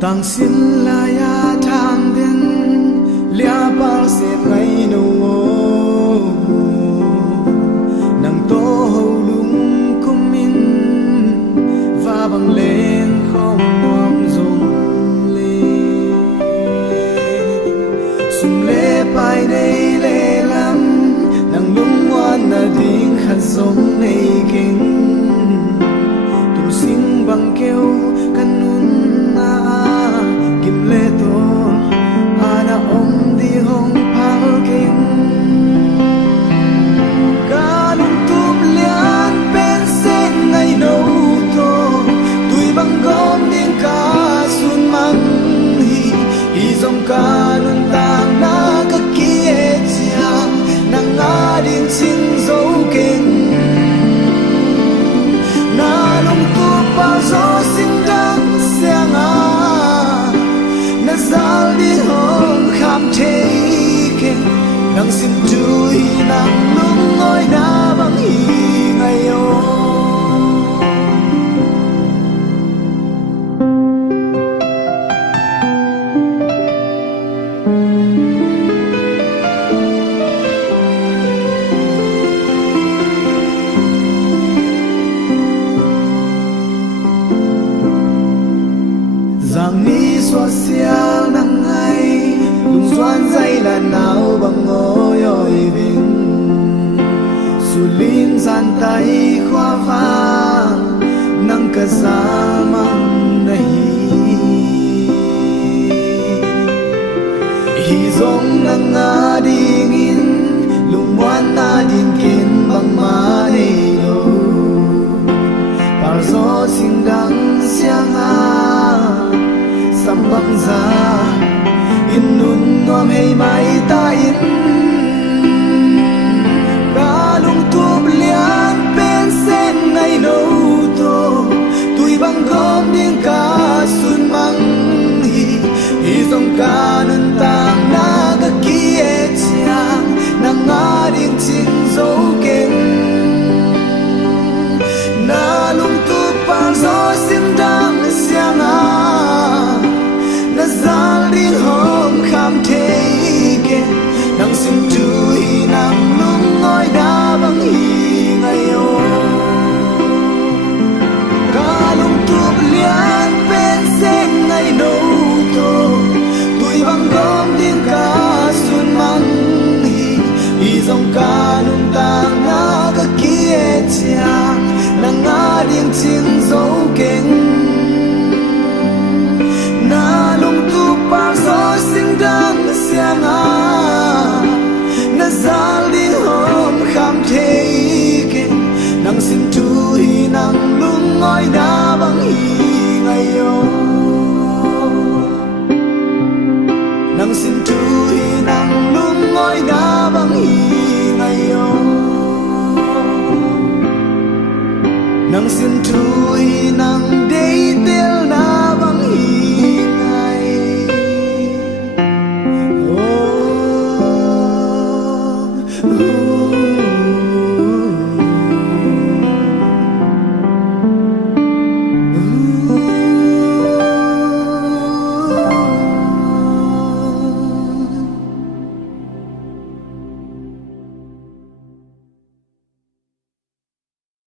tang sin la ya thang den lia par se ngai no nang to ho lung kumin va bang lên không mong dung le sum le pai nei le lam nang lung wan na ding khat som nei king tum sing bang kêu kan nun na kim le to ana om di hong phal king ka lung tum lian pen sen ngai no to tui bang gom ding ka sun mang hi zong ka nun tang na ka ki e chia nang nga din sin zo king na lung tu pa zo sin dang siang a na zal di hong kham the king nang sin tu hi nang lung ngoi na bang hi ngai yo rằng ni xóa xiang nắng ngày lùng doan dây là nào bằng ngôi ôi vinh su linh gian tay khoa vang nắng cả giá mang này hi giống nắng ngã đi nghìn lùng ngoan na din kín bằng má đi đâu par gió xinh đắng xiang a sambang za in nun nuam hei mai ta in ka lung tup lian pen sen ngai no to tui bang gom ding ka